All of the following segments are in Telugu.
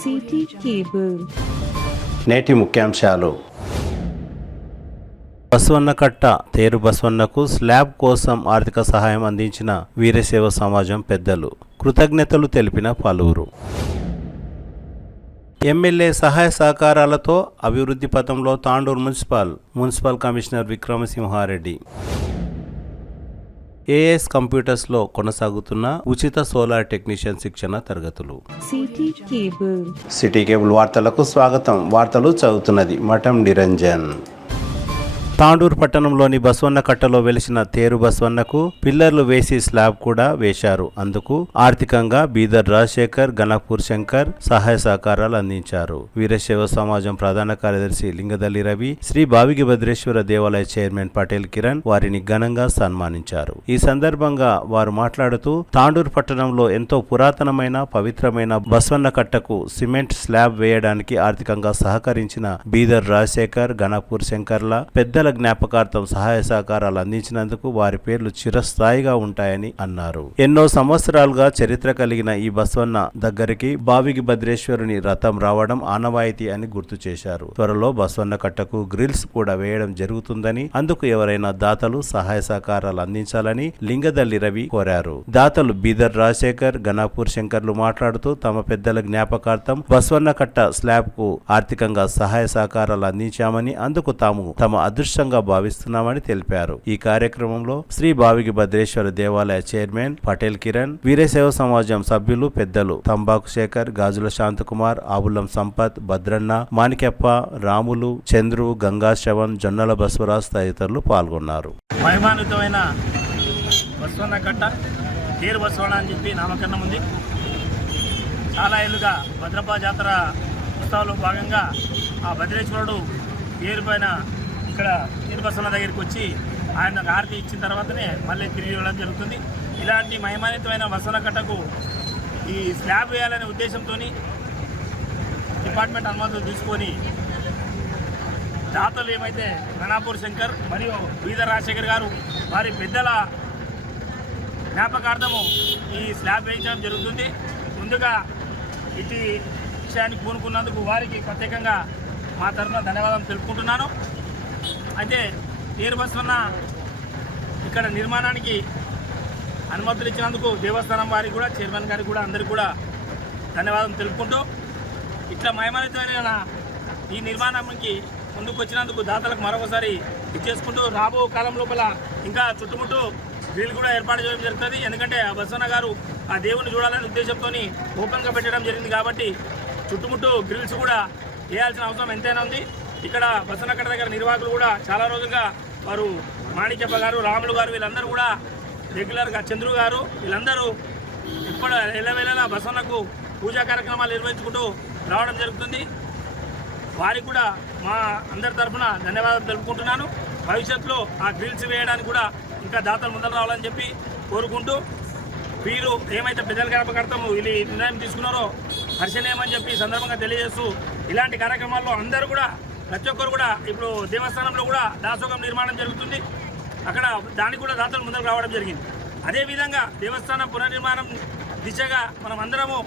City cable. నేటి ముఖ్యాంశాలు. బసవన్నకట్ట తేరు బసవన్నకు స్లాబ్ కోసం ఆర్థిక సహాయం అందించిన వీరశైవ సమాజం పెద్దలు, కృతజ్ఞతలు తెలిపిన పలువురు. ఎమ్మెల్యే సహాయ సహకారాలతో అభివృద్ధి పథంలో Tandur municipal commissioner Vikramasimha Reddy. AS కంప్యూటర్స్లో కొనసాగుతున్న ఉచిత సోలార్ టెక్నీషియన్ శిక్షణ తరగతులు. సిటీ కేబుల్ వార్తలకు స్వాగతం. వార్తలు చదువుతున్నది మఠం నిరంజన్. తాండూరు పట్టణంలోని బసవన్నకట్టలో వెలిసిన తేరు బసవన్నకు పిల్లర్లు వేసి స్లాబ్ కూడా వేశారు. అందుకు ఆర్థికంగా బీదర్ రాజశేఖర్, గణపూర్ శంకర్ సహాయ సహకారాలు అందించారు. వీరశైవ సమాజం ప్రధాన కార్యదర్శి లింగదల్లి రవి, శ్రీ భావిగి భద్రేశ్వర దేవాలయ చైర్మన్ పటేల్ కిరణ్ వారిని ఘనంగా సన్మానించారు. ఈ సందర్భంగా వారు మాట్లాడుతూ తాండూరు పట్టణంలో ఎంతో పురాతనమైన పవిత్రమైన బసవన్నకట్టకు సిమెంట్ స్లాబ్ వేయడానికి ఆర్థికంగా సహకరించిన బీదర్ రాజశేఖర్, గణపూర్ శంకర్ల పెద్దల జ్ఞాపకార్థం సహాయ సహకారాలు అందించినందుకు వారి పేర్లు చిరస్థాయిగా ఉంటాయని అన్నారు. ఎన్నో సంవత్సరాలుగా చరిత్ర కలిగిన ఈ బసవన్న దగ్గరికి భావిగి భద్రేశ్వరుని రథం రావడం ఆనవాయితీ అని గుర్తు చేశారు. త్వరలో బసవన్న కట్టకు గ్రిల్స్ కూడా వేయడం జరుగుతుందని, అందుకు ఎవరైనా దాతలు సహాయ సహకారాలు అందించాలని లింగదల్లి రవి కోరారు. దాతలు బీదర్ రాజశేఖర్, గణపూర్ శంకర్లు మాట్లాడుతూ తమ పెద్దల జ్ఞాపకార్థం బసవన్న కట్ట స్లాబ్ కు ఆర్థికంగా సహాయ సహకారాలు అందించామని, అందుకు తాము తమ అదృష్టంగా భావిస్తున్నామని తెలిపారు. ఈ కార్యక్రమంలో శ్రీ భావిగి భద్రేశ్వర దేవాలయ చైర్మన్ పటేల్ కిరణ్, వీరశైవ సమాజం సభ్యులు పెద్దలు తంబాకు శేఖర్, గాజుల శాంతకుమార్, ఆబుల్లం సంపత్, భద్రన్న, మాణికెప్ప, రాములు, చంద్రు, గంగా శ్రవణ్, జొన్నల బసవరాజ్ తదితరులు పాల్గొన్నారు. మహిమాన్వితమైన బసవన్నకట్ట తేరు బసవన్న అని చెప్పి నామకరణం ఉంది. చాలా ఏళ్ళుగా భద్రపా జాతర ఉత్సవాల్లో భాగంగా ఆ భద్రేశ్వరుడు పేరు పైన ఇక్కడ తేరు బసవన్న దగ్గరికి వచ్చి ఆయన హారతి ఇచ్చిన తర్వాతనే మళ్ళీ తిరిగి ఇవ్వడం జరుగుతుంది. ఇలాంటి మహిమాన్వితమైన బసవన్నకట్టకు ఈ స్లాబ్ వేయాలనే ఉద్దేశంతో డిపార్ట్మెంట్ అనుమతులు తీసుకొని దాతలు ఏమైతే గణపూర్ శంకర్ మరియు బీదర్ రాజశేఖర్ గారు వారి పెద్దల జ్ఞాపకార్థము ఈ స్లాబ్ వేయించడం జరుగుతుంది. ముందుగా ఇటు విషయానికి పూనుకున్నందుకు వారికి ప్రత్యేకంగా మా తరఫున ధన్యవాదాలు తెలుపుకుంటున్నాను. అయితే తేరు బసవన్న ఇక్కడ నిర్మాణానికి అనుమతులు ఇచ్చినందుకు దేవస్థానం వారికి కూడా, చైర్మన్ గారికి కూడా, అందరికీ కూడా ధన్యవాదాలు తెలుపుకుంటూ ఇట్లా మహిమాన్వితమైన ఈ నిర్మాణానికి ముందుకు వచ్చినందుకు దాతలకు మరొకసారి ఇచ్చేసుకుంటూ రాబో కాలం లోపల ఇంకా చుట్టుముట్టు గ్రిల్ కూడా ఏర్పాటు చేయడం జరుగుతుంది. ఎందుకంటే ఆ బసవన్న గారు ఆ దేవుని చూడాలనే ఉద్దేశంతో ఓపెన్గా పెట్టడం జరిగింది కాబట్టి చుట్టుముట్టు గ్రిల్స్ కూడా వేయాల్సిన అవసరం ఎంతైనా ఉంది. ఇక్కడ బసవన్నకట్ట దగ్గర నిర్వాహకులు కూడా చాలా రోజులుగా వారు మాణిక్యప్ప గారు, రాములు గారు వీళ్ళందరూ కూడా రెగ్యులర్గా, చంద్రు గారు వీళ్ళందరూ ఇప్పుడు ఎల్లవేళలా బసవన్నకు పూజా కార్యక్రమాలు నిర్వహించుకుంటూ రావడం జరుగుతుంది. వారికి కూడా మా అందరి తరఫున ధన్యవాదాలు తెలుపుకుంటున్నాను. భవిష్యత్తులో ఆ గ్రిల్స్ వేయడానికి కూడా ఇంకా దాతలు ముందర రావాలని చెప్పి కోరుకుంటూ, వీరు ఏమైతే పెద్దల జ్ఞాపకార్థము వీళ్ళు నిర్ణయం తీసుకున్నారో హర్షణీయమని చెప్పి సందర్భంగా తెలియజేస్తూ, ఇలాంటి కార్యక్రమాల్లో అందరూ కూడా ప్రతి ఒక్కరు కూడా ఇప్పుడు దేవస్థానంలో కూడా దాసోగం నిర్మాణం జరుగుతుంది. అక్కడ దానికి కూడా దాతలు ముందరకు రావడం జరిగింది. అదేవిధంగా దేవస్థానం పునర్నిర్మాణం దిశగా మనం అందరము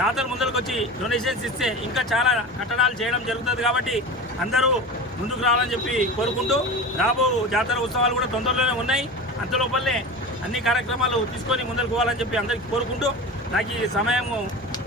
దాతలు ముందరకు వచ్చి డొనేషన్స్ ఇస్తే ఇంకా చాలా కట్టడాలు చేయడం జరుగుతుంది. కాబట్టి అందరూ ముందుకు రావాలని చెప్పి కోరుకుంటూ, రాబో జాతర ఉత్సవాలు కూడా తొందరలోనే ఉన్నాయి. అంతలోపలనే అన్ని కార్యక్రమాలు తీసుకొని ముందరకు పోవాలని చెప్పి అందరికీ కోరుకుంటూ నాకు ఈ సమయం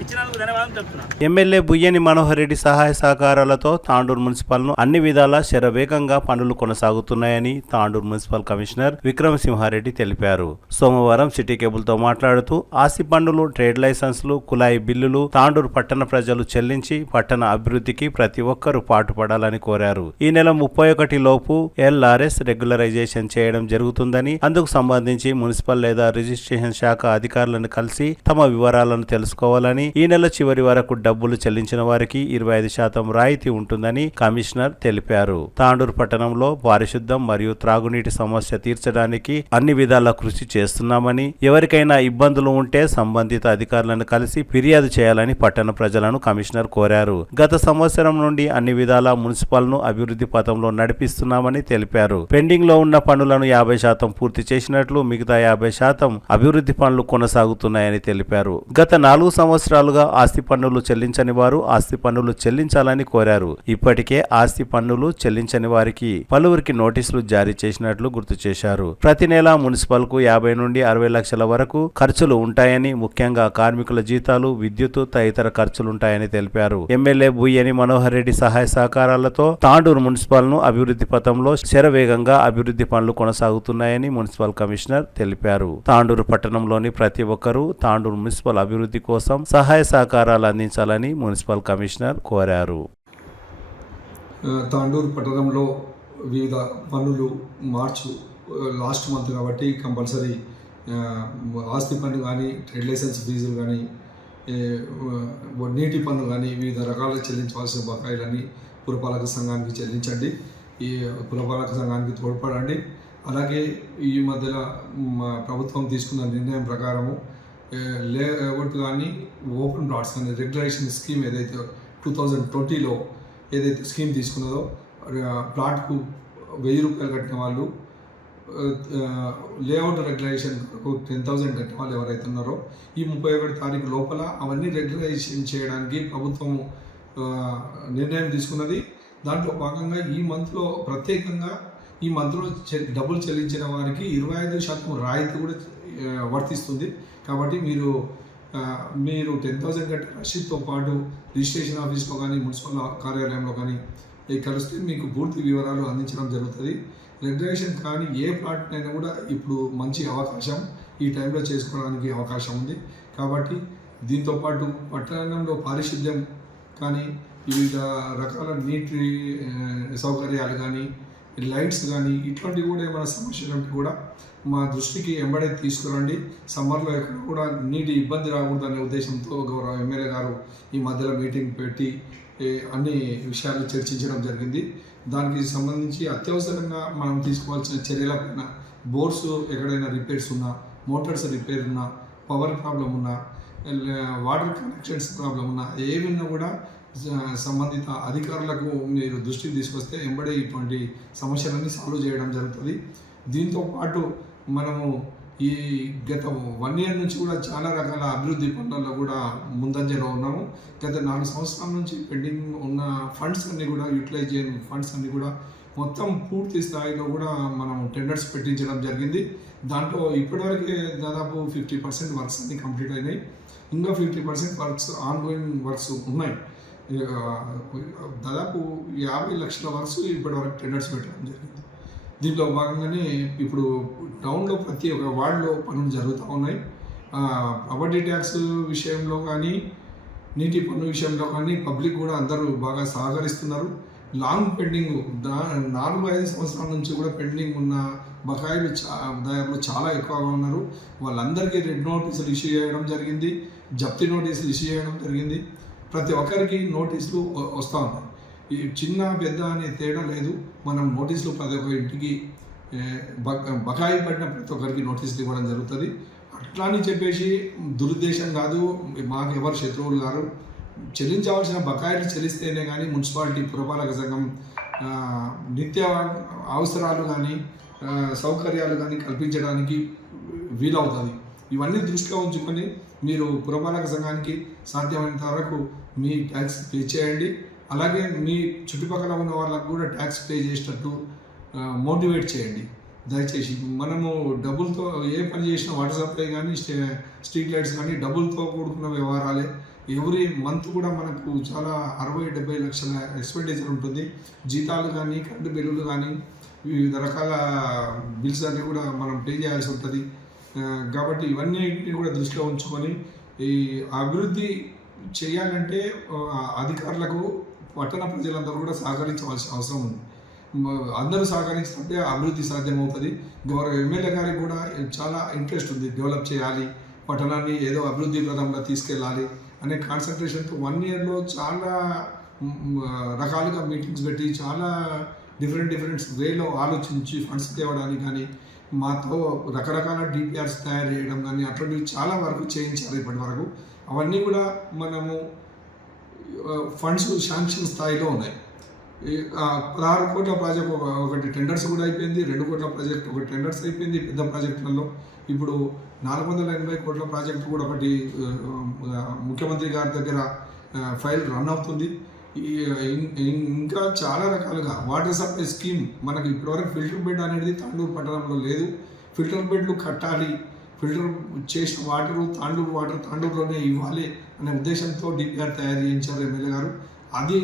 ఇచ్చినందుకు ధన్యవాదాలు తెలుపుతున్నాను. ఎమ్మెల్యే బుయ్యని మనోహర్ రెడ్డి సహాయ సహకారాలతో తాండూరు మున్సిపల్ను అన్ని విధాలా శరవేగంగా పనులు కొనసాగుతున్నాయని తాండూరు మున్సిపల్ కమిషనర్ విక్రమసింహారెడ్డి తెలిపారు. సోమవారం సిటీ కేబుల్తో మాట్లాడుతూ ఆసి పన్నులు, ట్రేడ్ లైసెన్సులు, కులాయి బిల్లులు తాండూరు పట్టణ ప్రజలు చెల్లించి పట్టణ అభివృద్ధికి ప్రతి ఒక్కరూ పాటుపడాలని కోరారు. ఈ నెల 31 లోపు LRS రెగ్యులరైజేషన్ చేయడం జరుగుతుందని, అందుకు సంబంధించి మున్సిపల్ లేదా రిజిస్ట్రేషన్ శాఖ అధికారులను కలిసి తమ వివరాలను తెలుసుకోవాలని, ఈ నెల చివరి వరకు డబ్బులు చెల్లించిన వారికి 25% రాయితీ ఉంటుందని కమిషనర్ తెలిపారు. తాండూరు పట్టణంలో పారిశుద్ధం మరియు త్రాగునీటి సమస్య తీర్చడానికి అన్ని విధాలా కృషి చేస్తున్నామని, ఎవరికైనా ఇబ్బందులు ఉంటే సంబంధిత అధికారులను కలిసి ఫిర్యాదు చేయాలని పట్టణ ప్రజలను కమిషనర్ కోరారు. గత సంవత్సరం నుండి అన్ని విధాలా మున్సిపల్ ను అభివృద్ధి పథంలో నడిపిస్తున్నామని తెలిపారు. పెండింగ్ లో ఉన్న పనులను 50% పూర్తి చేసినట్లు, మిగతా 50% అభివృద్ధి పనులు కొనసాగుతున్నాయని తెలిపారు. గత 4 సంవత్సరాల సంవత్సరాలుగా ఆస్తి పన్నులు చెల్లించని వారు ఆస్తి పన్నులు చెల్లించాలని కోరారు. ఇప్పటికే ఆస్తి పన్నులు చెల్లించని వారికి పలువురికి నోటీసులు జారీ చేసినట్లు గుర్తు చేశారు. ప్రతి నెల మున్సిపల్ కు 50 నుండి 60 లక్షల వరకు ఖర్చులు ఉంటాయని, ముఖ్యంగా కార్మికుల జీతాలు, విద్యుత్ తదితర ఖర్చులుంటాయని తెలిపారు. ఎమ్మెల్యే బుయ్యని మనోహర్ రెడ్డి సహాయ సహకారాలతో తాండూరు మున్సిపల్ ను అభివృద్ధి పథంలో శరవేగంగా అభివృద్ధి పనులు కొనసాగుతున్నాయని మున్సిపల్ కమిషనర్ తెలిపారు. తాండూరు పట్టణంలోని ప్రతి ఒక్కరూ తాండూరు మున్సిపల్ అభివృద్ధి కోసం సహాయ సహకారాలు అందించాలని మున్సిపల్ కమిషనర్ కోరారు. తాండూరు పట్టణంలో వివిధ పన్నులు మార్చు లాస్ట్ మంత్ కాబట్టి కంపల్సరీ ఆస్తి పన్ను కానీ, ట్రేడ్ లైసెన్స్ ఫీజులు కానీ, నీటి పన్ను కానీ వివిధ రకాల చెల్లించవలసిన బకాయిలని పురపాలక సంఘానికి చెల్లించండి. ఈ పురపాలక సంఘానికి తోడ్పడండి. అలాగే ఈ మధ్యలో ప్రభుత్వం తీసుకున్న నిర్ణయం ప్రకారము లేఅవుట్ కానీ, ఓపెన్ ప్లాట్స్ కానీ రెగ్యులేషన్ స్కీమ్ ఏదైతే 2020లో ఏదైతే స్కీమ్ తీసుకున్నదో ప్లాట్కు 1000 రూపాయలు కట్టిన వాళ్ళు లేఅవుట్ రెగ్యులేషన్ 10,000 కట్టిన వాళ్ళు ఎవరైతే ఉన్నారో ఈ 31 తారీఖు లోపల అవన్నీ రెగ్యులేషన్ చేయడానికి ప్రభుత్వం నిర్ణయం తీసుకున్నది. దాంట్లో భాగంగా ఈ మంత్లో ప్రత్యేకంగా ఈ మంత్లో డబ్బులు చెల్లించిన వారికి 25% రాయితీ కూడా వర్తిస్తుంది. కాబట్టి మీరు 10,000 కట్టే రసీదుతో పాటు రిజిస్ట్రేషన్ ఆఫీస్లో కానీ, మున్సిపల్ కార్యాలయంలో కానీ కలిస్తే మీకు పూర్తి వివరాలు అందించడం జరుగుతుంది. రెగ్యులేషన్ కానీ ఏ ప్లాట్నైనా కూడా ఇప్పుడు మంచి అవకాశం ఈ టైంలో చేసుకోవడానికి అవకాశం ఉంది. కాబట్టి దీంతోపాటు పట్టణంలో పారిశుద్ధ్యం కానీ, వివిధ రకాల నీటి సౌకర్యాలు కానీ, లైట్స్ కానీ ఇట్లాంటివి కూడా ఏమైనా సమస్యలు ఉంటే కూడా మా దృష్టికి ఎంబడే తీసుకురండి. సమ్మర్లో ఎక్కడ కూడా నీటి ఇబ్బంది రాకూడదనే ఉద్దేశంతో గౌరవ ఎమ్మెల్యే గారు ఈ మధ్యలో మీటింగ్ పెట్టి అన్ని విషయాలు చర్చించడం జరిగింది. దానికి సంబంధించి అత్యవసరంగా మనం తీసుకోవాల్సిన చర్యలపైన బోర్స్ ఎక్కడైనా రిపేర్స్ ఉన్నా, మోటార్స్ రిపేర్ ఉన్నా, పవర్ ప్రాబ్లం ఉన్నా, వాటర్ కనెక్షన్స్ ప్రాబ్లం ఉన్నా, ఏమున్నా కూడా సంబంధిత అధికారులకు మీరు దృష్టికి తీసుకొస్తే ఎంబడే ఇటువంటి సమస్యలన్నీ సాల్వ్ చేయడం జరుగుతుంది. దీంతో పాటు మనము ఈ గత 1 year నుంచి కూడా చాలా రకాల అభివృద్ధి పనులలో కూడా ముందంజలో ఉన్నాము. గత 4 సంవత్సరాల నుంచి పెండింగ్ ఉన్న ఫండ్స్ అన్నీ కూడా యూటిలైజ్ చేయని ఫండ్స్ అన్నీ కూడా మొత్తం పూర్తి స్థాయిలో కూడా మనం టెండర్స్ పెట్టించడం జరిగింది. దాంట్లో ఇప్పటివరకే దాదాపు 50% వర్క్స్ అన్నీ కంప్లీట్ అయినాయి. ఇంకా 50% వర్క్స్ ఆన్గోయింగ్ వర్క్స్ ఉన్నాయి. దాదాపు 50 లక్షల వర్క్స్ ఇప్పటివరకు టెండర్స్ పెట్టడం జరిగింది. దీంట్లో భాగంగానే ఇప్పుడు టౌన్లో ప్రతి ఒక్క వార్డులో పనులు జరుగుతూ ఉన్నాయి. ప్రాపర్టీ ట్యాక్స్ విషయంలో కానీ, నీటి పన్ను విషయంలో కానీ పబ్లిక్ కూడా అందరూ బాగా సహకరిస్తున్నారు. లాంగ్ పెండింగ్ 4-5 సంవత్సరాల నుంచి కూడా పెండింగ్ ఉన్న బకాయిలు దాదాపు చాలా ఎక్కువగా ఉన్నారు. వాళ్ళందరికీ రెడ్ నోటీసులు ఇష్యూ చేయడం జరిగింది, జప్తి నోటీసులు ఇష్యూ చేయడం జరిగింది. ప్రతి ఒక్కరికి నోటీసులు వస్తూ ఉన్నాయి. ఈ చిన్న పెద్ద అనే తేడా లేదు. మనం నోటీసులు ప్రతి ఒక్క ఇంటికి బకాయి పడిన ప్రతి ఒక్కరికి నోటీసులు ఇవ్వడం జరుగుతుంది. అట్లా అని చెప్పేసి దురుద్దేశం కాదు, మాకు ఎవరు శత్రువులు కాదు. చెల్లించవలసిన బకాయిలు చెల్లిస్తేనే కానీ మున్సిపాలిటీ పురపాలక సంఘం నిత్య అవసరాలు కానీ, సౌకర్యాలు కానీ కల్పించడానికి వీలవుతుంది. ఇవన్నీ దృష్టిలో ఉంచుకొని మీరు పురపాలక సంఘానికి సాధ్యమైనంత వరకు మీ ట్యాక్స్ పే చేయండి. అలాగే మీ చుట్టుపక్కల ఉన్న వాళ్ళకు కూడా ట్యాక్స్ పే చేసేటట్టు మోటివేట్ చేయండి. దయచేసి మనము డబ్బులతో ఏ పని చేసినా వాటర్ సప్లై కానీ, స్ట్రీట్ లైట్స్ కానీ డబ్బులతో కూడుకున్న వ్యవహారాలే. ఎవ్రీ మంత్ కూడా మనకు చాలా 60-70 లక్షల ఎక్స్పెండిచర్ ఉంటుంది. జీతాలు కానీ, కరెంటు బిల్లులు కానీ, వివిధ రకాల బిల్స్ అన్నీ కూడా మనం పే చేయాల్సి ఉంటుంది. కాబట్టి ఇవన్నిటిని కూడా దృష్టిలో ఉంచుకొని ఈ అభివృద్ధి చేయాలంటే అధికారులకు పట్టణ ప్రజలందరూ కూడా సహకరించవలసిన అవసరం ఉంది. అందరూ సహకరించినట్టే అభివృద్ధి సాధ్యమవుతుంది. గౌరవ ఎమ్మెల్యే గారికి కూడా చాలా ఇంట్రెస్ట్ ఉంది. డెవలప్ చేయాలి, పట్టణాన్ని ఏదో అభివృద్ధి పదంలో తీసుకెళ్ళాలి అనే కాన్సన్ట్రేషన్తో 1 yearలో చాలా రకాలుగా మీటింగ్స్ పెట్టి చాలా డిఫరెంట్ వేలో ఆలోచించి ఫండ్స్ తేవడానికి కానీ, మాతో రకరకాల డిపిఆర్స్ తయారు చేయడం కానీ అట్లాంటివి చాలా వరకు చేయించారు ఇప్పటి వరకు. అవన్నీ కూడా మనము ఫండ్స్ శాంక్షన్ స్థాయిలో ఉన్నాయి. 16 కోట్ల ప్రాజెక్ట్ ఒకటి టెండర్స్ కూడా అయిపోయింది, 2 కోట్ల ప్రాజెక్ట్ ఒకటి టెండర్స్ అయిపోయింది పెద్ద ప్రాజెక్టులలో. ఇప్పుడు 480 కోట్ల ప్రాజెక్టు కూడా ఒకటి ముఖ్యమంత్రి గారి దగ్గర ఫైల్ రన్ అవుతుంది. ఇంకా చాలా రకాలుగా వాటర్ సప్లై స్కీమ్ మనకి ఇప్పటివరకు ఫిల్టర్ బెడ్ అనేది తాండూరు పట్టణంలో లేదు. ఫిల్టర్ బెడ్లు కట్టాలి, ఫిల్టర్ చేసిన వాటరు తాండూరులోనే ఇవ్వాలి అనే ఉద్దేశంతో డిపిఆర్ తయారు చేయించారు ఎమ్మెల్యే గారు. అది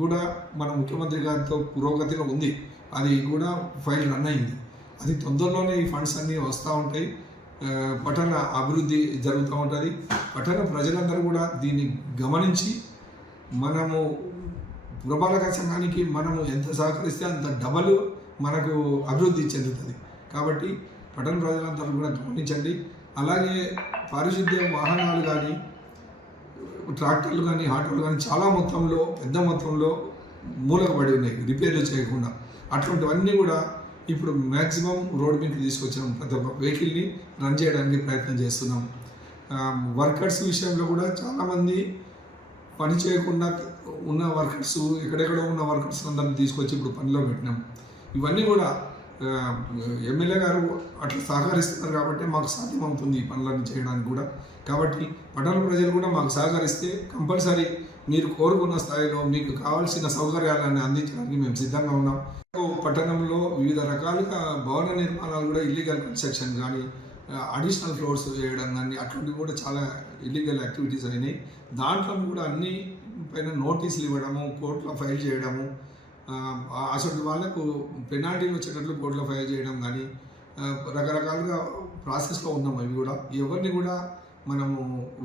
కూడా మన ముఖ్యమంత్రి గారితో పురోగతిలో ఉంది, అది కూడా ఫైల్ రన్ అయింది. అది తొందరలోనే ఈ ఫండ్స్ అన్నీ వస్తూ ఉంటాయి, పట్టణ అభివృద్ధి జరుగుతూ ఉంటుంది. పట్టణ ప్రజలందరూ కూడా దీన్ని గమనించి మనము పురపాలక సంఘానికి మనము ఎంత సహకరిస్తే అంత డబల్ మనకు అభివృద్ధి చెందుతుంది. కాబట్టి పట్టణ ప్రజలందరూ కూడా గమనించండి. అలాగే పారిశుద్ధ్య వాహనాలు కానీ, ట్రాక్టర్లు కానీ, ఆటోలు కానీ చాలా మొత్తంలో పెద్ద మొత్తంలో మూలకబడి ఉన్నాయి రిపేర్లు చేయకుండా. అటువంటివన్నీ కూడా ఇప్పుడు మ్యాక్సిమం రోడ్ మీదకి తీసుకొచ్చినాం, ప్రతి ఒక్క వెహికల్ని రన్ చేయడానికి ప్రయత్నం చేస్తున్నాం. వర్కర్స్ విషయంలో కూడా చాలామంది పని చేయకుండా ఉన్న వర్కర్స్, ఎక్కడెక్కడో ఉన్న వర్కర్స్ అందరిని తీసుకొచ్చి ఇప్పుడు పనిలో పెట్టినాం. ఇవన్నీ కూడా ఎమ్మెల్యే గారు అట్లా సహకరిస్తున్నారు కాబట్టి మాకు సాధ్యమవుతుంది ఈ పనులన్నీ చేయడానికి కూడా. కాబట్టి పట్టణ ప్రజలు కూడా మాకు సహకరిస్తే కంపల్సరీ మీరు కోరుకున్న స్థాయిలో మీకు కావాల్సిన సౌకర్యాలను అందించడానికి మేము సిద్ధంగా ఉన్నాం. పట్టణంలో వివిధ రకాలుగా భవన నిర్మాణాలు కూడా ఇల్లీగల్ కన్స్ట్రక్షన్ కానీ, అడిషనల్ ఫ్లోర్స్ వేయడం కానీ అటువంటివి కూడా చాలా ఇల్లీగల్ యాక్టివిటీస్ అయినాయి. దాంట్లో కూడా అన్ని పైన నోటీసులు ఇవ్వడము, కోర్టులో ఫైల్ చేయడము, అసలు వాళ్ళకు పెనాల్టీలు వచ్చేటట్లు కోర్టులో ఫైల్ చేయడం కానీ రకరకాలుగా ప్రాసెస్లో ఉన్నాం. అవి కూడా ఎవరిని కూడా మనము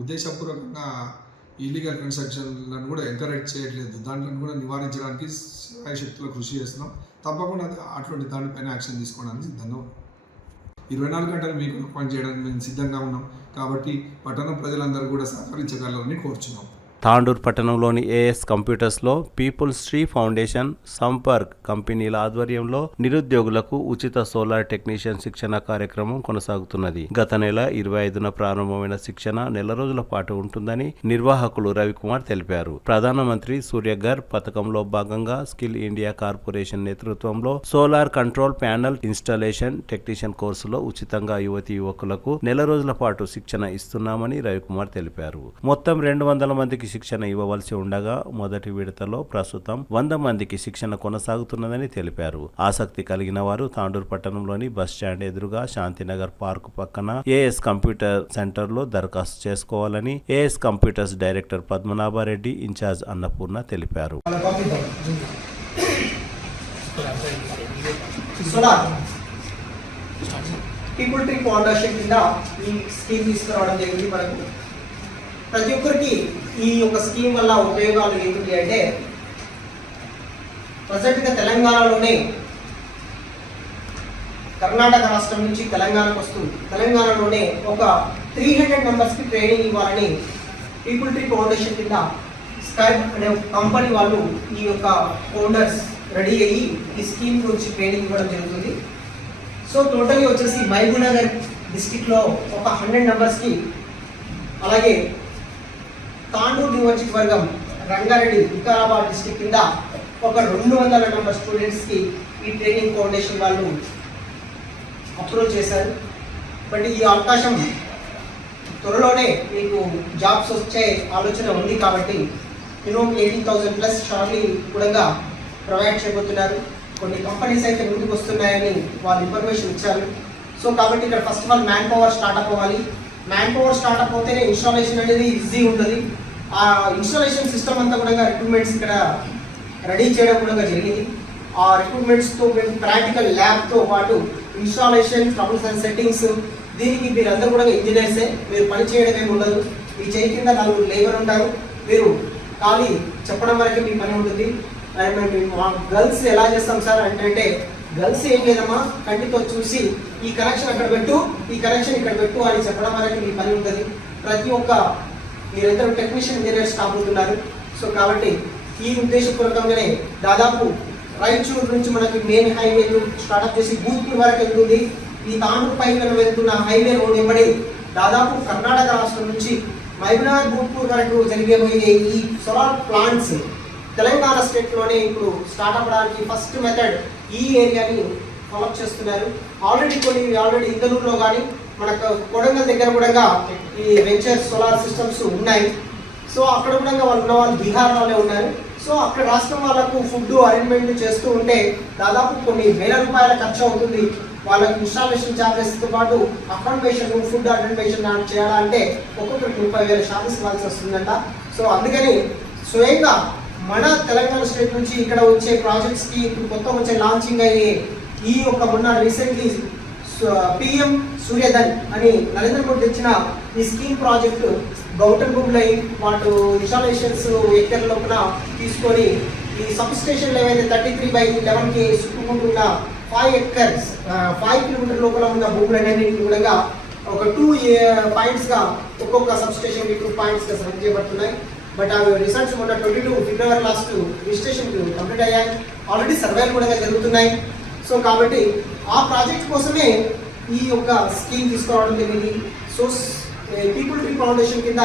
ఉద్దేశపూర్వకంగా ఇల్లీగల్ కన్స్ట్రక్షన్లను కూడా ఎంకరేజ్ చేయట్లేదు, దాంట్లో కూడా నివారించడానికి శక్తులు కృషి చేస్తున్నాం. తప్పకుండా అటువంటి దానిపైన యాక్షన్ తీసుకోవడానికి సిద్ధంగా ఉన్నాం. 24 గంటలు మీకు పనిచేయడానికి మేము సిద్ధంగా ఉన్నాం. కాబట్టి పట్టణ ప్రజలందరూ కూడా సహకరించగలరని కోరుచున్నాం. తాండూర్ పట్టణంలోని ఏఎస్ కంప్యూటర్స్లో పీపుల్స్ ట్రీ ఫౌండేషన్, సంపర్క్ కంపెనీల ఆధ్వర్యంలో నిరుద్యోగులకు ఉచిత సోలార్ టెక్నీషియన్ శిక్షణ కార్యక్రమం కొనసాగుతున్నది. గత నెల 25న ప్రారంభమైన శిక్షణ నెల రోజుల పాటు ఉంటుందని నిర్వాహకులు రవికుమార్ తెలిపారు. ప్రధానమంత్రి సూర్యఘర్ పథకంలో భాగంగా స్కిల్ ఇండియా కార్పొరేషన్ నేతృత్వంలో solar control panel installation technician కోర్సులో ఉచితంగా యువతీ యువకులకు నెల రోజుల పాటు శిక్షణ ఇస్తున్నామని రవికుమార్ తెలిపారు. మొత్తం 200 మందికి శిక్షణ ఇవ్వవలసి ఉండగా మొదటి విడతలో ప్రస్తుతం 100 మందికి శిక్షణ కొనసాగుతున్నదని తెలిపారు. ఆసక్తి కలిగిన వారు తాండూరు పట్టణంలోని బస్ స్టాండ్ ఎదురుగా శాంతినగర్ పార్కు పక్కన ఏఎస్ కంప్యూటర్ సెంటర్లో దరఖాస్తు చేసుకోవాలని AS computers director Padmanabha Reddy, incharge Annapurna తెలిపారు. పీపుల్ ట్రీ ఫౌండేషన్ కింద ఈ స్కీమ్ తీసుకురావడం జరిగింది. మనకు ప్రతి ఒక్కరికి ఈ యొక్క స్కీమ్ వల్ల ఉపయోగాలు ఏంటి అంటే, ప్రజెంట్గా తెలంగాణలోనే కర్ణాటక రాష్ట్రం నుంచి తెలంగాణకు వస్తూ తెలంగాణలోనే ఒక 300 మెంబర్స్కి ట్రైనింగ్ ఇవ్వాలని పీపుల్ ట్రీ ఫౌండేషన్ కింద స్కైప్ అనే కంపెనీ వాళ్ళు ఈ యొక్క ఫౌండర్స్ రెడీ అయ్యి ఈ స్కీమ్ గురించి ట్రైనింగ్ ఇవ్వడం జరుగుతుంది. సో టోటల్గా వచ్చేసి మహబూబ్నగర్ డిస్టిక్లో ఒక 100 మెంబర్స్కి, అలాగే తాండూరు నియోజకవర్గం రంగారెడ్డి వికారాబాద్ డిస్టిక్ కింద ఒక 200 మెంబర్ స్టూడెంట్స్కి ఈ ట్రైనింగ్ ఫౌండేషన్ వాళ్ళు అప్రోచ్ చేశారు. బట్ ఈ అవకాశం త్వరలోనే మీకు జాబ్స్ వచ్చే ఆలోచన ఉంది కాబట్టి మినిమం 80,000+ షార్ట్లీ కూడా ప్రొవైడ్ చేయబోతున్నారు. కొన్ని కంపెనీస్ అయితే ముందుకు వస్తున్నాయని వాళ్ళు ఇన్ఫర్మేషన్ ఇచ్చారు. సో కాబట్టి ఇక్కడ first of all man power startup అవ్వాలి. మ్యాన్ పవర్ స్టార్ట్అప్ అవుతేనే ఇన్స్టాలేషన్ అనేది ఈజీ ఉంటుంది. ఆ ఇన్స్టాలేషన్ సిస్టమ్ అంతా కూడా రిక్రూట్మెంట్స్ ఇక్కడ రెడీ చేయడం కూడా జరిగింది. ఆ రిక్రూట్మెంట్స్తో మేము ప్రాక్టికల్ ల్యాబ్తో పాటు ఇన్స్టాలేషన్, ట్రబుల్స్ అండ్ సెట్టింగ్స్, దీనికి మీరందరూ కూడా ఇంజనీర్సే, మీరు పని చేయడం ఏమి ఉండదు. మీ చేయి కింద 4 లేబర్ ఉంటారు, మీరు ఖాళీ చెప్పడం వరకే మీ పని ఉంటుంది. అండ్ మేము గర్ల్స్ ఎలా చేస్తాం సార్ అంటే గర్ల్స్ ఏం లేదమ్మా, కంటితో చూసి ఈ కనెక్షన్ అక్కడ పెట్టు, ఈ కనెక్షన్ ఇక్కడ పెట్టు అని చెప్పడం వరకు మీ పని ఉంటుంది. ప్రతి ఒక్క మీరందరూ టెక్నీషియన్ ఇంజనీర్స్ కాబోతున్నారు. సో కాబట్టి ఈ ఉద్దేశపూర్వకంగానే దాదాపు రాయచూరు నుంచి మనకి మెయిన్ హైవేలు స్టార్ట్అప్ చేసి భూత్పూర్ వరకు వెళ్తుంది. ఈ తాండూరు పైన వెళ్తున్న హైవే రోడ్ వెంబడి దాదాపు కర్ణాటక రాష్ట్రం నుంచి మహబూబ్నగర్ భూత్పూర్ వరకు జరిగేబోయే ఈ సోలార్ ప్లాంట్స్ తెలంగాణ స్టేట్లోనే ఇప్పుడు స్టార్ట్ అవ్వడానికి ఫస్ట్ మెథడ్ ఈ ఏరియాని ఫాలో చేస్తున్నారు. ఆల్రెడీ ఇందలూరులో కానీ మనకు కొడంగల్ దగ్గర కూడా ఈ వెంచర్ సోలార్ సిస్టమ్స్ ఉన్నాయి. సో అక్కడ కూడా వాళ్ళు బీహార్ వాళ్ళే ఉన్నారు. సో అక్కడ రాష్ట్రం వాళ్ళకు ఫుడ్ అరేంజ్మెంట్ చేస్తూ ఉంటే దాదాపు కొన్ని వేల రూపాయల ఖర్చు అవుతుంది. వాళ్ళకి ఇన్స్టాలేషన్ ఛార్జెస్తో పాటు అకామిడేషన్, ఫుడ్ అరేంజ్మెంట్ చేయాలంటే ఒక్కొక్కరికి 30,000 ఛార్జెస్ ఇవ్వాల్సి వస్తుందంట. సో అందుకని స్వయంగా మన తెలంగాణ స్టేట్ నుంచి ఇక్కడ వచ్చే ప్రాజెక్ట్స్కి ఇప్పుడు కొత్త వచ్చే లాంచింగ్ అయ్యే ఈ యొక్క మొన్న రీసెంట్లీ పిఎం సూర్యధన్ అని నరేంద్ర మోడీ తెచ్చిన ఈ స్కీమ్ ప్రాజెక్టు గౌటన్ భూములై వాటి ఇన్స్టాలేషన్స్ ఎకర్ లోపల తీసుకొని ఈ సబ్ స్టేషన్లు ఏవైతే 33/11కి చుట్టుకుంటున్న 5 acres 5 కిలోమీటర్ లోపల ఉన్న భూములన్నింటినీ కూడా ఒక 2 పాయింట్స్గా ఒక్కొక్క సబ్ స్టేషన్కి 2 పాయింట్స్గా సెలెక్ట్ చేయబడుతున్నాయి. బట్ ఆ రిసల్ట్స్ మొన్న 22 ఫిబ్రవరి లాస్ట్ రిజిస్ట్రేషన్ కంప్లీట్ అయ్యాయి. ఆల్రెడీ సర్వేలు కూడా జరుగుతున్నాయి. సో కాబట్టి ఆ ప్రాజెక్ట్ కోసమే ఈ యొక్క స్కీమ్ తీసుకురావడం జరిగింది. సో పీపుల్ ట్రీ ఫౌండేషన్ కింద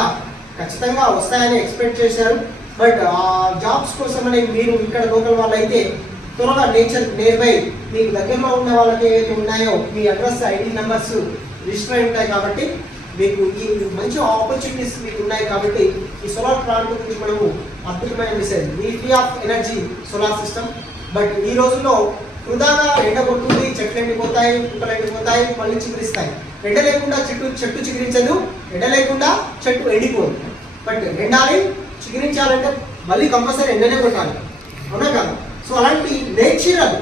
ఖచ్చితంగా వస్తాయని ఎక్స్పెక్ట్ చేశారు. బట్ ఆ జాబ్స్ కోసమని మీరు ఇక్కడ లోకల్ వాళ్ళు అయితే త్వరగా నియర్ బై మీకు దగ్గరలో ఉన్న వాళ్ళకి ఏవైతే ఉన్నాయో మీ అడ్రస్, ఐడి నెంబర్స్ రిజిస్టర్ అయి ఉంటాయి. కాబట్టి మీకు ఈ మంచి ఆపర్చునిటీస్ మీకు ఉన్నాయి. కాబట్టి ఈ సోలార్ ప్లాంట్ గురించి మనము అద్భుతమైన మెసేజ్ ఈ free of energy solar system. But ఈ రోజుల్లో వృధాగా ఎండ కొడుతుంది, చెట్లు ఎండిపోతాయి, పుట్టలు ఎండిపోతాయి, మళ్ళీ చిగురిస్తాయి. ఎండ లేకుండా చెట్టు చిగురించదు, ఎండ లేకుండా చెట్టు ఎండిపోదు. బట్ ఎండాలి, చిగురించాలంటే మళ్ళీ కంపల్సరీ ఎండనే కొట్టాలి, అవునా కదా? సో అలాంటి నేచురల్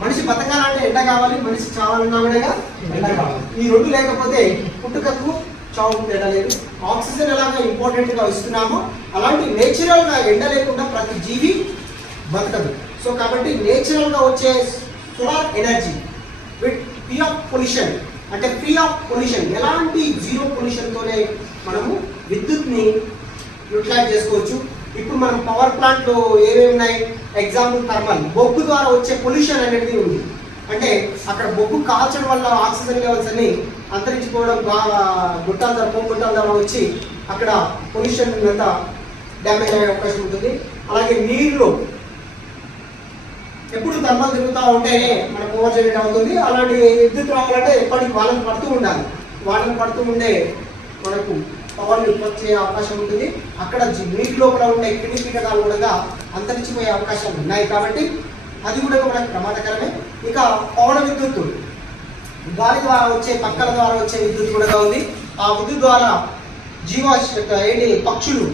మనిషి బతకాలంటే ఎండ కావాలి, మనిషి చావాలన్నా కూడా ఎండ కావాలి. ఈ రెండు లేకపోతే పుట్టుకకు చావుకు తేడా లేదు. ఆక్సిజన్ ఎలాగా ఇంపార్టెంట్గా ఇస్తున్నామో అలాంటి నేచురల్గా ఎండ లేకుండా ప్రతి జీవి బతకదు. సో కాబట్టి నేచురల్గా వచ్చే solar energy with free of pollution, అంటే ఫ్రీ ఆఫ్ పొల్యూషన్, ఎలాంటి జీరో పొల్యూషన్తోనే మనము విద్యుత్ని యూటిలైజ్ చేసుకోవచ్చు. ఇప్పుడు మనం పవర్ ప్లాంట్లో ఏమేమి ఉన్నాయి, ఎగ్జాంపుల్ థర్మల్, బొగ్గు ద్వారా వచ్చే పొల్యూషన్ అనేది ఉంది. అంటే అక్కడ బొగ్గు కాల్చడం వల్ల ఆక్సిజన్ లెవెల్స్ అన్ని అంతరించిపోవడం, గుట్టాల ద్వారా వచ్చి అక్కడ పొల్యూషన్ అంతా డ్యామేజ్ అయ్యే అవకాశం ఉంటుంది. అలాగే నీళ్ళు ఎప్పుడు థర్మల్ తిరుగుతూ ఉంటేనే మన పవర్ జనరేట్ అవుతుంది. అలాంటి విద్యుత్ రావాలంటే ఎప్పటికి వాళ్ళని పడుతూ ఉండాలి. వాళ్ళని పడుతూ ఉండే మనకు పవర్ని ఉత్పత్తి చేసే అవకాశం ఉంటుంది. అక్కడ నీటి లోపల ఉండే క్రిమి కీటకాలు కూడా అంతరించిపోయే అవకాశాలు ఉన్నాయి. కాబట్టి అది కూడా మనకు ప్రమాదకరమే. ఇక పవన విద్యుత్తు, గాలి ద్వారా వచ్చే, పక్కల ద్వారా వచ్చే విద్యుత్ కూడా ఉంది. ఆ విద్యుత్ ద్వారా పక్షులు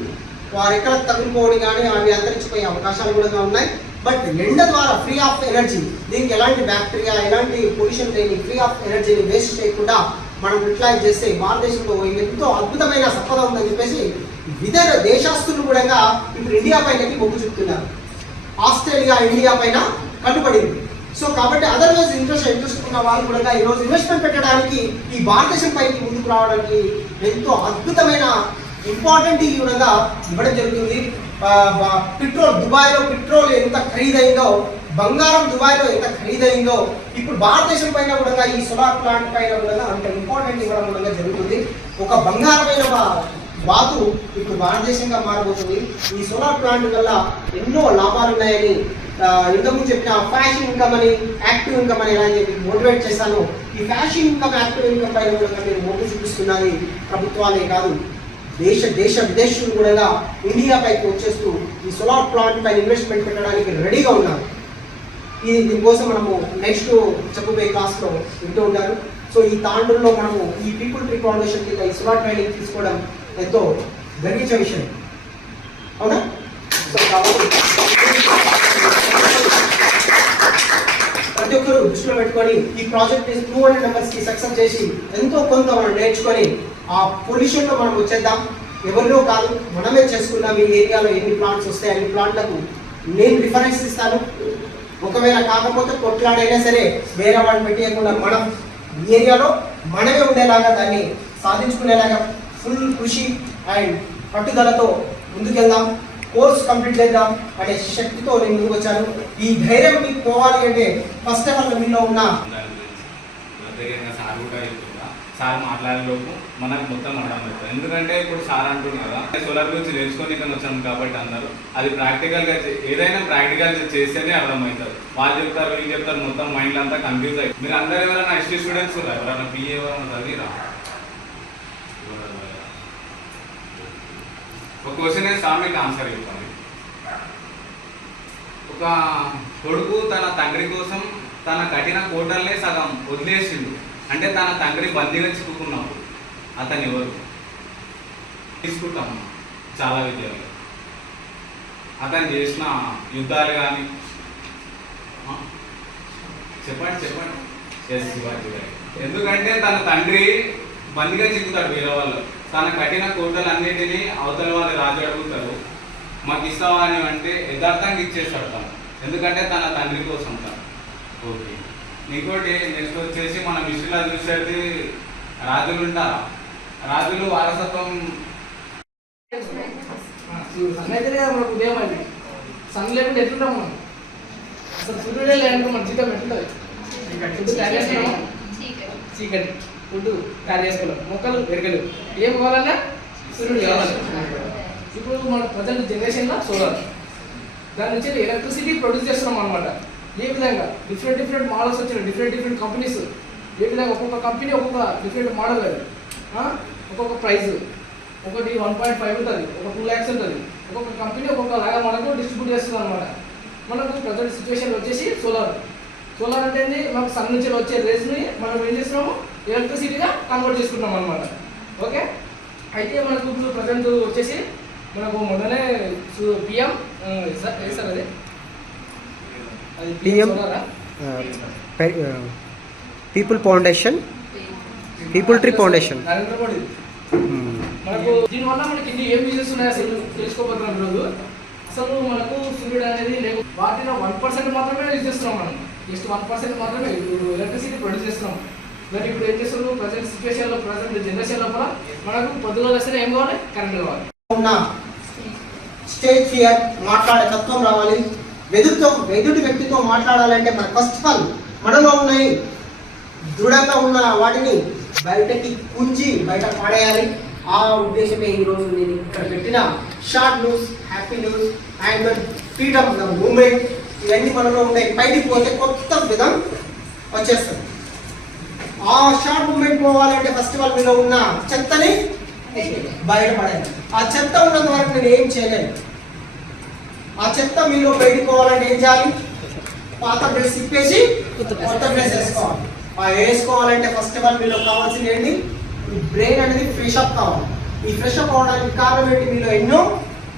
వారు ఎక్కడ తగులుకోవడం కానీ అవి అంతరించిపోయే అవకాశాలు కూడా ఉన్నాయి. బట్ ఎండ ద్వారా ఫ్రీ ఆఫ్ ఎనర్జీ, దీనికి ఎలాంటి బ్యాక్టీరియా, ఎలాంటి పొల్యూషన్ లేని ఫ్రీ ఆఫ్ ఎనర్జీని వేస్ట్ చేయకుండా మనం యూటిలైజ్ చేస్తే భారతదేశంలో ఎంతో అద్భుతమైన సంపద ఉందని చెప్పేసి వివిధ దేశస్తులు కూడా ఇప్పుడు ఇండియా పైనకి మొగ్గు చూపుతున్నారు. ఆస్ట్రేలియా ఇండియా పైన కట్టుబడింది. సో కాబట్టి అదర్వైజ్ ఇంట్రెస్ట్ ఉన్న వాళ్ళు కూడా ఈరోజు ఇన్వెస్ట్మెంట్ పెట్టడానికి ఈ భారతదేశం పైకి ముందుకు రావడానికి ఎంతో అద్భుతమైన ఇంపార్టెంట్ కూడా ఇవ్వడం జరుగుతుంది. పెట్రోల్, దుబాయ్లో పెట్రోల్ ఎంత ఖరీదైందో, బంగారం దుబాయ్లో ఎంత ఖరీదైందో, ఇప్పుడు భారతదేశం పైన కూడా ఈ సోలార్ ప్లాంట్ పైన కూడా అంత ఇంపార్టెంట్ ఇవ్వడం కూడా జరుగుతుంది. ఒక బంగారమైన బాతు ఇప్పుడు భారతదేశంగా మారబోతుంది. ఈ సోలార్ ప్లాంట్ వల్ల ఎన్నో లాభాలు ఉన్నాయని ఇంతకుముందు చెప్పిన ఫ్యాషన్ ఇన్కమ్ అని, యాక్టివ్ ఇన్కమ్ అని ఎలా చెప్పి మోటివేట్ చేశాను. ఈ ఫ్యాషన్ ఇన్కమ్, యాక్టివ్ ఇన్కమ్ పైన కూడా నేను మొగ్గు చూపిస్తున్నది ప్రభుత్వాలే కాదు, దేశ విదేశీయులు కూడా ఇండియా పైకి వచ్చేస్తూ ఈ సోలార్ ప్లాంట్ పైన ఇన్వెస్ట్మెంట్ పెట్టడానికి రెడీగా ఉన్నారు. దీనికోసం మనము నెక్స్ట్ చెప్పబోయే క్లాస్లో వింటూ ఉంటారు. సో ఈ తాండూరులో మనము ఈ పీపుల్ ట్రీ ఫౌండేషన్ కింద ఈ సోలార్ ట్రైనింగ్ తీసుకోవడం ఎంతో గర్వించే విషయం, అవునా? సో కాబట్టి ప్రతి ఒక్కరు దృష్టిలో పెట్టుకొని ఈ ప్రాజెక్ట్ 200 మెంబర్స్కి సక్సెస్ చేసి ఎంతో కొంత మనం నేర్చుకొని ఆ పొల్యూషన్లో మనం వచ్చేద్దాం. ఎవరిలో కాదు, మనమే చేసుకున్నాం. ఈ ఏరియాలో ఎన్ని ప్లాంట్స్ వస్తాయి, అన్ని ప్లాంట్లకు నేను రిఫరెన్స్ ఇస్తాను. ఒకవేళ కాకపోతే కొట్లాడైనా సరే వేరే వాళ్ళని పెట్టేయకుండా మనం ఈ ఏరియాలో మనమే ఉండేలాగా దాన్ని సాధించుకునేలాగా ఫుల్ కృషి అండ్ పట్టుదలతో ముందుకెళ్దాం, కోర్స్ కంప్లీట్ చేద్దాం అనే శక్తితో నేను ముందుకు వచ్చాను. ఈ ధైర్యం మీకు పోవాలి అంటే ఫస్ట్ ఆఫ్ ఆల్ మీలో ఉన్న సార్ మాట్లాడేలోపు మనకు మొత్తం అర్థమవుతుంది. ఎందుకంటే ఇప్పుడు సార్ అంటున్నారు కదా సోలార్ గురించి నేర్చుకొని ఇక్కడ వచ్చాం కాబట్టి అందరూ అది ప్రాక్టికల్గా ఏదైనా ప్రాక్టికల్గా చేస్తేనే అర్థమవుతుంది. వాళ్ళు చెప్తారు వీళ్ళు చెప్తారు మొత్తం మైండ్ అంతా కన్ఫ్యూజ్ అయ్యి. మీరు అందరూ ఎవరైనా ఎస్టీ స్టూడెంట్స్ ఎవరైనా పిఏ ఎవరైనా చదివిరా? ఒక క్వశ్చన్ సార్ మీకు ఆన్సర్ చెప్పండి. ఒక కొడుకు తన తండ్రి కోసం తన కఠిన కోటల్నే సగం వదిలేసిండు అంటే తన తండ్రి బందీగా చిక్కుకున్నప్పుడు అతను ఎవరు? తీసుకుంటాము చాలా విద్యలు అతను చేసిన యుద్ధాలు కానీ చెప్పండి శివాజీ గారు. ఎందుకంటే తన తండ్రి బందీగా చిక్కుతాడు వేరే వాళ్ళు. తన కఠిన కోటలన్నిటినీ అవతల వాళ్ళు రాజు అడుగుతారు మాకు ఇస్తావా అని అంటే యథార్థంగా ఇచ్చేస్తాడు తను. ఎందుకంటే తన తండ్రి కోసం తను. ఓకే, ఇంకోటి నెక్స్ట్ వచ్చేసి మనం హిస్టరీలో చూసేది రాజులు ఉంటారా? రాజులు వారసత్వం మనకు ఉదయం అది సన్ లేకుండా ఎట్లుంటాం మనం? అసలు సూర్యుడే లేదంటే మన జీతం ఎట్లుంటుంది? ఫుడ్ క్యారీ చేసుకున్నాం, చీకటి ఫుడ్ క్యారీ చేసుకున్నాం, మొక్కలు ఎరగలు ఏం కావాలన్నా సూర్యుడు కావాలి. ఇప్పుడు మన ప్రజెంట్ జనరేషన్లో సోలార్, దాని నుంచి ఎలక్ట్రిసిటీ ప్రొడ్యూస్ చేస్తున్నాం అనమాట. ఏ విధంగా డిఫరెంట్ మోడల్స్ వచ్చినాయి, డిఫరెంట్ కంపెనీస్. ఏ విధంగా ఒక్కొక్క కంపెనీ ఒక్కొక్క డిఫరెంట్ మోడల్, అది ఒక్కొక్క ప్రైస్. ఒకటి 1.5 ఉంటుంది, ఒక 2 lakhs ఉంటుంది. ఒక్కొక్క కంపెనీ ఒక్కొక్క లాగా మనకు డిస్ట్రిబ్యూట్ చేస్తుంది అనమాట. మనకు ప్రజెంట్ సిచ్యువేషన్ వచ్చేసి సోలార్ అంటే మనకు సన్ నుంచి వచ్చే రేస్ని మనం ఏం చేస్తున్నాము ఎలక్ట్రిసిటీగా కన్వర్ట్ చేసుకుంటున్నాం అనమాట. ఓకే, అయితే మనకు ఇప్పుడు ప్రజెంట్ వచ్చేసి మనకు మొన్ననే పిఎం సార్ అది PM people foundation, people tree foundation Narendra Modi. మనకు దీనివల్ల మనకి ఇన్ని ఏం బిజినెస్ ఉన్నాయి అసలు తెలుసుకోబోతున్నాం ఈరోజు. అసలు మనకు సూర్యుడు అనేది లేదు, వాటిలో 1% మాత్రమే యూజ్ చేస్తున్నాం మనం. జస్ట్ 1% మాత్రమే ఇప్పుడు ఎలక్ట్రిసిటీ ప్రొడ్యూస్ చేస్తున్నాం. మరి ఇప్పుడు ఏం చేస్తున్నాం ప్రజెంట్ సిచ్యువేషన్లో, ప్రజెంట్ జనరేషన్ లోపల మనకు పొద్దుగా వస్తే ఏం కావాలి? కరెంట్ కావాలి. స్టేజ్ ఫియర్, మాట్లాడే తత్వం రావాలి. ఎదుటి వ్యక్తితో మాట్లాడాలంటే మన ఫస్ట్ ఆఫ్ ఆల్ మనలో ఉన్నాయి దృఢంగా ఉన్న వాటిని బయటకి కుంచి బయట పడేయాలి. ఆ ఉద్దేశమే ఈరోజు నేను ఇక్కడ పెట్టిన short news, happy news and freedom movement. ఇవన్నీ మనలో ఉన్నాయి. బయటికి పోతే కొత్త విధం వచ్చేస్తుంది. ఆ షార్ట్ మూమెంట్ పోవాలంటే ఫస్ట్ ఆఫ్ ఆల్ మీలో ఉన్న చెత్తని బయటపడాలి. ఆ చెత్త ఉన్నంత వరకు నేను ఏం చేయలేను. ఆ చెత్త మీలో బయటకు పోవాలంటే ఏం చేయాలి? పాత డ్రెస్ ఇప్పేసి కొత్త డ్రెస్ వేసుకోవాలి. ఆ వేసుకోవాలంటే ఫస్ట్ ఆఫ్ ఆల్ మీలో కావాల్సింది ఏంటి? ఈ బ్రెయిన్ అనేది ఫ్రెష్ అప్ కావాలి. ఈ ఫ్రెష్ అప్ అవడానికి కారణం ఏంటి? మీలో ఎన్నో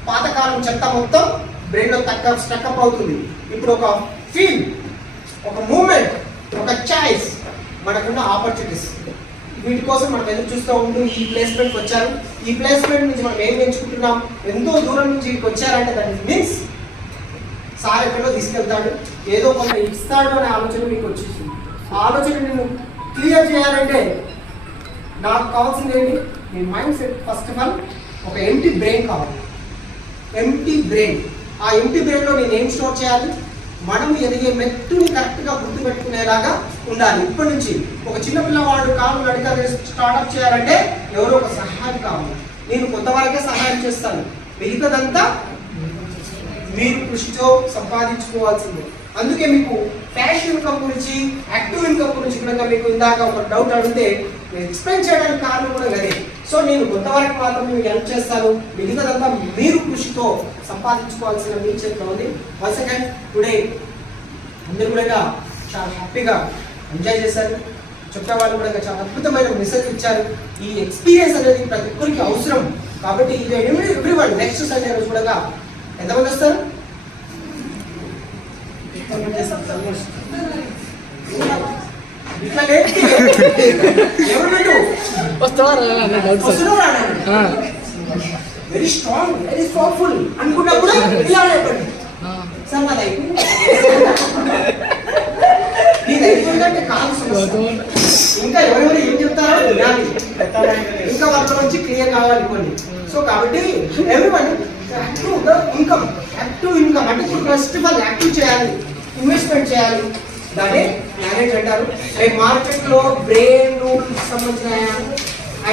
పాతకాలం చెత్త మొత్తం బ్రెయిన్లో స్టక్అప్ అవుతుంది. ఇప్పుడు ఒక ఫీల్, ఒక మూమెంట్, ఒక చాయిస్, మనకున్న ఆపర్చునిటీస్, వీటి కోసం మనం ఎదురు చూస్తూ ఉంటూ ఈ ప్లేస్మెంట్కి వచ్చారు. ఈ ప్లేస్మెంట్ నుంచి మనం ఏం ఎంచుకుంటున్నాం? ఎంతో దూరం నుంచి ఇక్కడికి వచ్చారంటే దట్ ఇస్ మీన్స్ సార్ ఎక్కడో తీసుకెళ్తాడు, ఏదో కొంత ఇస్తాడు అనే ఆలోచన మీకు వచ్చేసింది. ఆ ఆలోచన నేను క్లియర్ చేయాలంటే నాకు కావాల్సింది ఏంటి? మీ mind set first of all ఒక ఎంటీ బ్రెయిన్ కావాలి. Empty brain. ఆ ఎంటీ బ్రెయిన్లో నేను ఏం స్టోర్ చేయాలి? మనం ఎదిగే మెట్టుని కరెక్ట్గా గుర్తుపెట్టుకునేలాగా ఉండాలి. ఇప్పటి నుంచి ఒక చిన్న పిల్లవాడు కాలు నడిక స్టార్ట్అప్ చేయాలంటే ఎవరో ఒక సహాయం కావాలి. నేను కొంతవరకే సహాయం చేస్తాను, మిగతాదంతా మీరు కృషితో సంపాదించుకోవాల్సిందే. అందుకే మీకు ఫ్యాషన్ ఇన్కమ్ గురించి, యాక్టివ్ ఇన్కమ్ గురించి కనుక మీకు ఇందాక ఒక డౌట్ అడిగితే ఎక్స్ప్లెయిన్ చేయడానికి కారణం కూడా అదే. సో నేను కొంతవరకు మాత్రం మీకు హెల్ప్ చేస్తాను, మిగతాదంతా మీరు కృషితో సంపాదించుకోవాల్సిన మీ చేతిలో ఉంది. వన్స్ అగైన్ టుడే అందరూ కూడా చాలా హ్యాపీగా ఎంజాయ్ చేశారు. చెప్పే వాళ్ళు కూడా చాలా అద్భుతమైన మెసేజ్ ఇచ్చారు. ఈ ఎక్స్పీరియన్స్ అనేది ప్రతి ఒక్కరికి అవసరం. కాబట్టి ఇది ఎవ్రీవన్ నెక్స్ట్ సండే రోజు కూడా ఎంతమంది వస్తారు? ఇట్లా వెరీ స్ట్రాంగ్, వెరీ పవర్ఫుల్ అనుకున్నప్పుడు ఇలా లేపండి. సార్ నాది అయిపోయింది, నీది అయిపోయిందంటే కాదు సమస్య. ఇంకా ఎవరెవరు ఏం చెప్తారో వినాలి, ఇంకా వాళ్ళ నుంచి క్లియర్ కావాలి కొన్ని. సో కాబట్టి ఎవ్రీవన్ యాక్టివ్ ఇన్కమ్ అంటే ఇప్పుడు ఫస్ట్ ఆఫ్ ఆల్ యాక్టివ్ చేయాలి, ఇన్వెస్ట్మెంట్ చేయాలి. దాన్ని మ్యానేజ్ అంటారు. రేపు మార్కెట్లో బ్రెయిన్ రూల్స్ సంబంధించిన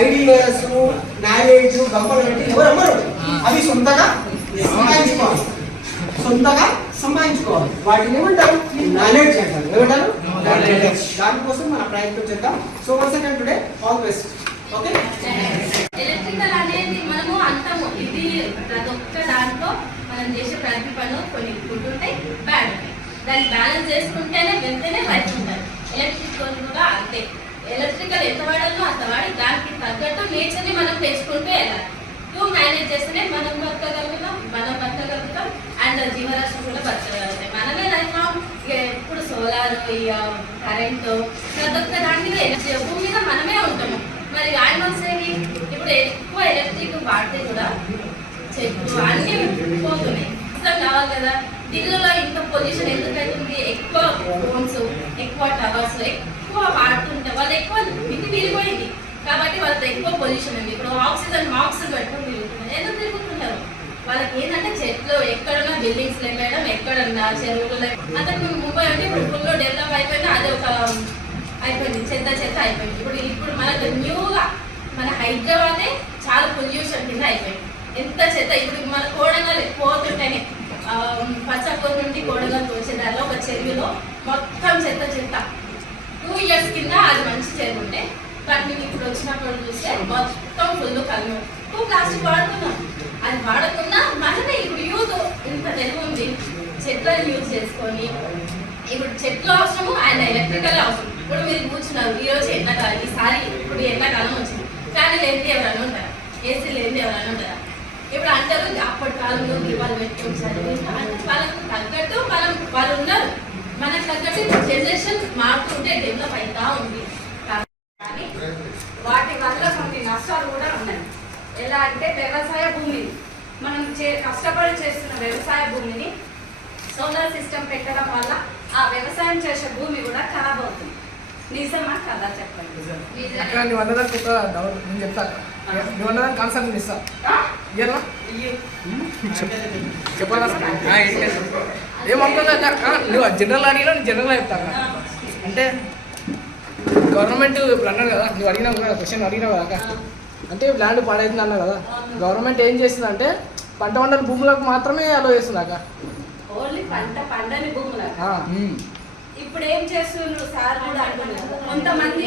ఐడియాస్, నాలెడ్జ్ గంపలు పెట్టి ఎవరు అమ్మరు, అవి సొంతగా సంపాదించుకోవాలి. వాటిని ఏమంటారు? నాలెడ్జ్ అంటారు. ఏమంటారు? దానికోసం మన ప్రయత్నం చేద్దాం. So once again today all best. Okay. Electrical అనేది మనము అంటాము, ఇది ప్రతి ఒక్క దాంట్లో మనం చేసే ప్రతి పనులు కొన్ని గుడ్ ఉంటాయి, బ్యాడ్ ఉంటాయి. దాన్ని బ్యాలెన్స్ చేసుకుంటేనే వెళ్తేనే రైట్ ఉంటాయి. ఎలక్ట్రికల్ కూడా అంతే. ఎలక్ట్రికల్ ఎంత వాడాలో అంత వాడి దానికి తగ్గట్టు నేచర్ని మనం పెంచుకుంటూ వెళ్ళాలి. టూ మేనేజ్ చేస్తేనే మనం బతకగలుగుతాం అండ్ జీవరాశి కూడా బతకగలుగుతాయి. మనమే లైఫ్ ఇప్పుడు సోలార్, కరెంటు ప్రతి ఒక్క దాని మీద భూమి మీద మనమే ఉంటాము. మరి యానిమల్స్ ఏవి ఇప్పుడు ఎక్కువ ఎలక్ట్రిక్ వాడితే కూడా చెట్లు అన్నీ పోతున్నాయి. ఇష్టం కావాలి కదా. ఢిల్లీలో ఇంత పొల్యూషన్ ఎందుకు అవుతుంది? ఎక్కువ ఫోన్స్, ఎక్కువ టవర్స్ ఎక్కువ వాడుతుంటే వాళ్ళు ఎక్కువ మితి విరిగిపోయింది కాబట్టి వాళ్ళతో ఎక్కువ పొల్యూషన్ ఉంది. ఇప్పుడు ఆక్సిజన్ మాస్క్ పెట్టుకుని తిరుగుతున్నారు. ఎందుకు తిరుగుతుంటారు? వాళ్ళకి ఏంటంటే చెట్లు ఎక్కడున్నా బిల్డింగ్స్ లేపేయడం, ఎక్కడన్నా చెరువులు అంతకు ముంబై అంటే ఇప్పుడు ఫుల్ డెవలప్ అయిపోయింది. అది ఒక అయిపోయింది, చెత్త అయిపోయింది. ఇప్పుడు మనకు న్యూగా మన హైదరాబాదే చాలా పొల్యూషన్ కింద అయిపోయింది. ఎంత చెత్త. ఇప్పుడు మన కోడంగల్ పోతుంటేనే పచ్చపూర్ నుండి కోడంగల్ వచ్చేదారిలో ఒక చెరువులో మొత్తం చెత్త 2 years కింద అది మంచి చెరువు ఉంటే బట్ మేము ఇప్పుడు వచ్చినప్పుడు చూస్తే మొత్తం ఫుల్ కళ్ళు ప్లాస్టిక్ వాడుతున్నాం. అది వాడకుండా మనమే ఇప్పుడు యూత్ ఇంత తెలుగు ఉంది, చెట్లను యూజ్ చేసుకొని ఇప్పుడు చెట్లు అవసరము అండ్ ఎలక్ట్రికల్ అవసరం. ఇప్పుడు మీరు కూర్చున్నారు, ఈరోజు ఎండాకాలం, ఈసారి ఇప్పుడు ఎండాకాలం వచ్చింది, ఫ్యాన్ లేనిది ఎవరైనా ఉంటారా? ఏసీ లేనిది ఎవరైనా ఉంటారా? ఇప్పుడు అంటారు అప్పటి కాలంలో వాళ్ళు పెట్టుకుని వాళ్ళకు తగ్గట్టు వాళ్ళు ఉన్నారు. మనకు తగ్గట్టు జనరేషన్ మారుతుంటే డెవలప్ అవుతా ఉంది. కానీ వాటి వల్ల కొన్ని నష్టాలు కూడా ఉన్నాయి. ఎలా అంటే వ్యవసాయ భూమిని మనం కష్టపడి చేస్తున్న వ్యవసాయ భూమిని సోలార్ సిస్టమ్ పెట్టడం వల్ల ఆ వ్యవసాయం చేసే భూమి కూడా ఖరాబ్ అవుతుంది. నిజమా కదా? చెప్పండి. నీ వందదానికి ఒక డౌట్ నేను చెప్తాను. నీ వందదానికి ఆన్సర్ నేను ఇస్తాను. చెప్పాలా? ఏమనుకోదా? నువ్వు జనరల్ అడిగినా నేను జనరల్ చెప్తాను. అంటే గవర్నమెంట్ ఇప్పుడు అన్నాడు కదా, నువ్వు అడిగినావు కదా, క్వశ్చన్ అడిగినావు కదా, అంటే ల్యాండ్ పాడైతుంది అన్నావు కదా. గవర్నమెంట్ ఏం చేస్తుందంటే పంట పంటల భూములకు మాత్రమే అలో చేస్తుంది అక్క. ఓన్లీ పంట పండని భూములకు. ఇప్పుడు ఏం చేస్తున్నారు సార్ కూడా అంటున్నారు. కొంతమంది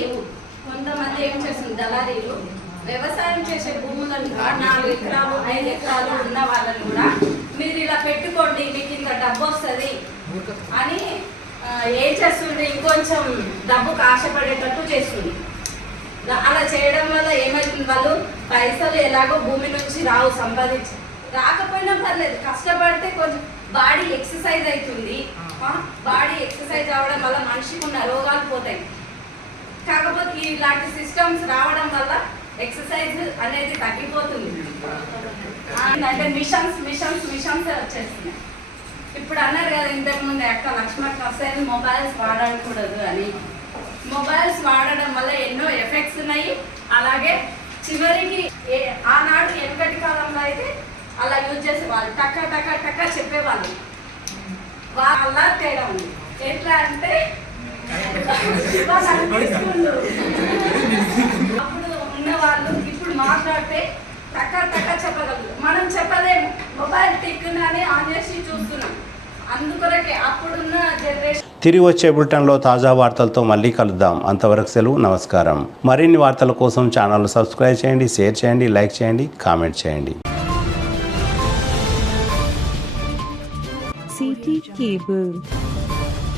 ఏం చేస్తున్నారు, దళారీలు వ్యవసాయం చేసే భూములను 4 ఎకరాలు 5 ఎకరాలు ఉన్న వాళ్ళని కూడా మీరు ఇలా పెట్టుకోండి మీకు ఇంత డబ్బు వస్తుంది అని ఏం చేస్తుంది, ఇంకొంచెం డబ్బుకు ఆశపడేటట్టు చేస్తుంది. అలా చేయడం వల్ల ఏమవుతుంది, వాళ్ళు పైసలు ఎలాగో భూమి నుంచి రావు, సంపాదించి రాకపోయినా పర్లేదు, కష్టపడితే కొంచెం బాడీ ఎక్సర్సైజ్ అవుతుంది. బాడీ ఎక్సర్సైజ్ అవ్వడం వల్ల మనిషికి ఉన్న రోగాలు పోతాయి. కాకపోతే ఇలాంటి సిస్టమ్స్ రావడం వల్ల ఎక్సర్సైజ్ అనేది తగ్గిపోతుంది. అంటే మిషన్స్ వచ్చేస్తున్నాయి. ఇప్పుడు అన్నారు కదా ఇంతకుముందు అక్క లక్ష్మణ్ వస్తాయని మొబైల్స్ వాడకూడదు అని. మొబైల్స్ వాడడం వల్ల ఎన్నో ఎఫెక్ట్స్ ఉన్నాయి. అలాగే చివరికి ఆనాడు వెనకటి కాలంలో అయితే అలా యూజ్ చేసేవాళ్ళు, టక్క చెప్పేవాళ్ళు. వాళ్ళ తేడా ఉంది. ఎట్లా అంటే అప్పుడు ఉన్నవాళ్ళు ఇప్పుడు మాట్లాడితే టక్క చెప్పగలరు, మనం చెప్పలేము. మొబైల్ టిక్కునని ఆన్ చేసి చూస్తున్నాం. అందుకొరకే అప్పుడున్న జనరేషన్. తిరిగి వచ్చే బులెటిన్లో తాజా వార్తలతో మళ్ళీ కలుద్దాం. అంతవరకు సెలవు, నమస్కారం. మరిన్ని వార్తల కోసం ఛానల్ సబ్స్క్రైబ్ చేయండి, షేర్ చేయండి, లైక్ చేయండి, కామెంట్ చేయండి. CT Cable